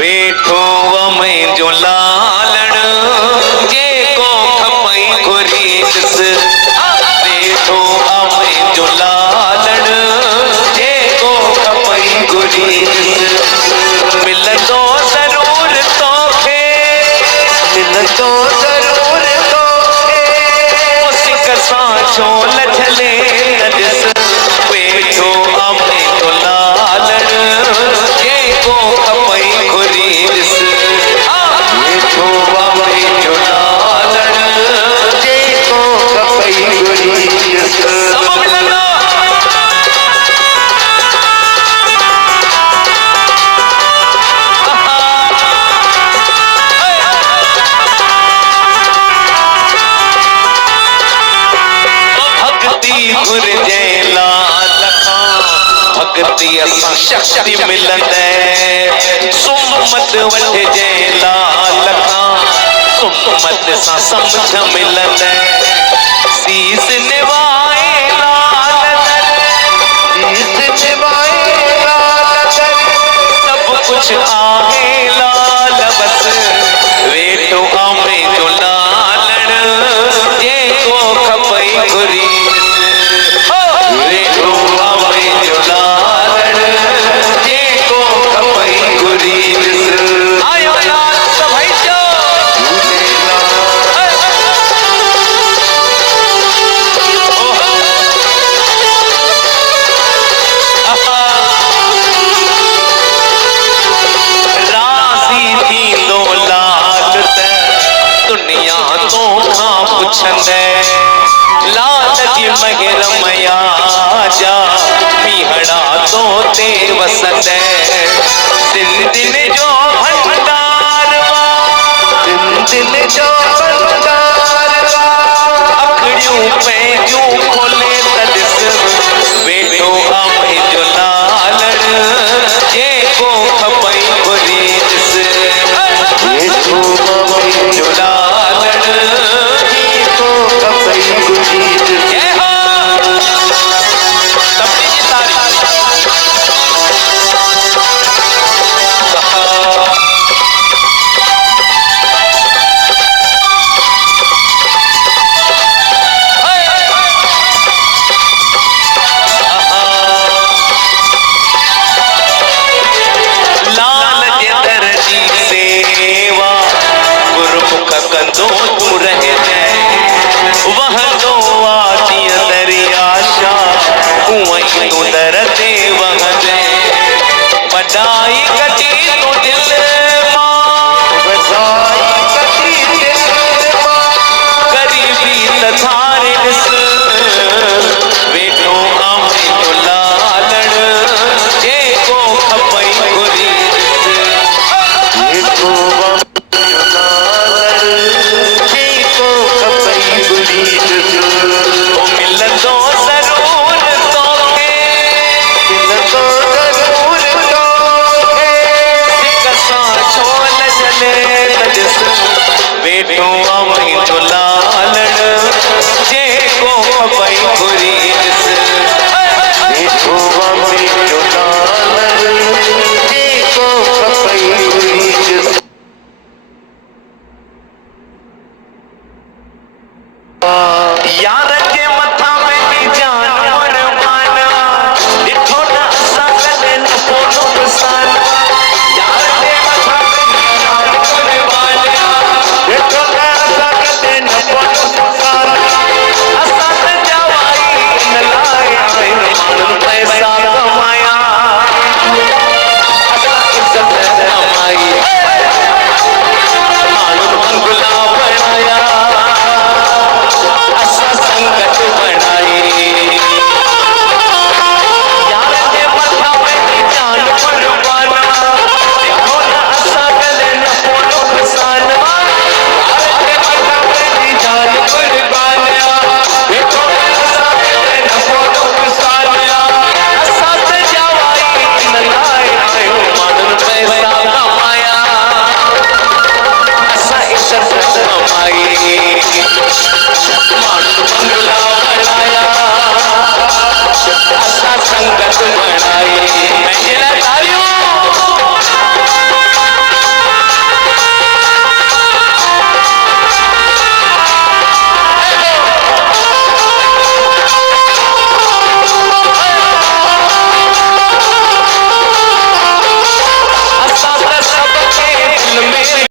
वेठो में जो लालण जेको खपई घुरीस वेठो में जो लालण जेको खपई घुरीस मिलंदो ज़रूर तोखे मिलंदो ज़रूर तोखे सिक सां छो लथले ॾिस वेठो में जो लालण जेको खपई घुरीस वेठो में जो लालण जेको खपई घुरीस सब मिलंदो घुरजे लाल खां भक्ति असां शक्ति मिलंदे सुमत वठजे लाल खां सुमत सां समझ मिलंदे सीस निभाए लाल सीस निभाए लाल सब कुछ आहे लाल बस वेठो में जो लालण जेको खपई घुरी लाल जी मगर मया जा मीहड़ा तो ते वसंदे सिंधिन जो भंडार सिंधिन जो भंडार अखड़ियूं पंहिंजूं खोले तॾिस वेठो में जो लालण जेको खपई घुरीस वेठो में जो लालण कंदो तू रह जाए वहंदो आती दरिया शाह तू दर ते वहंदे पढ़ाई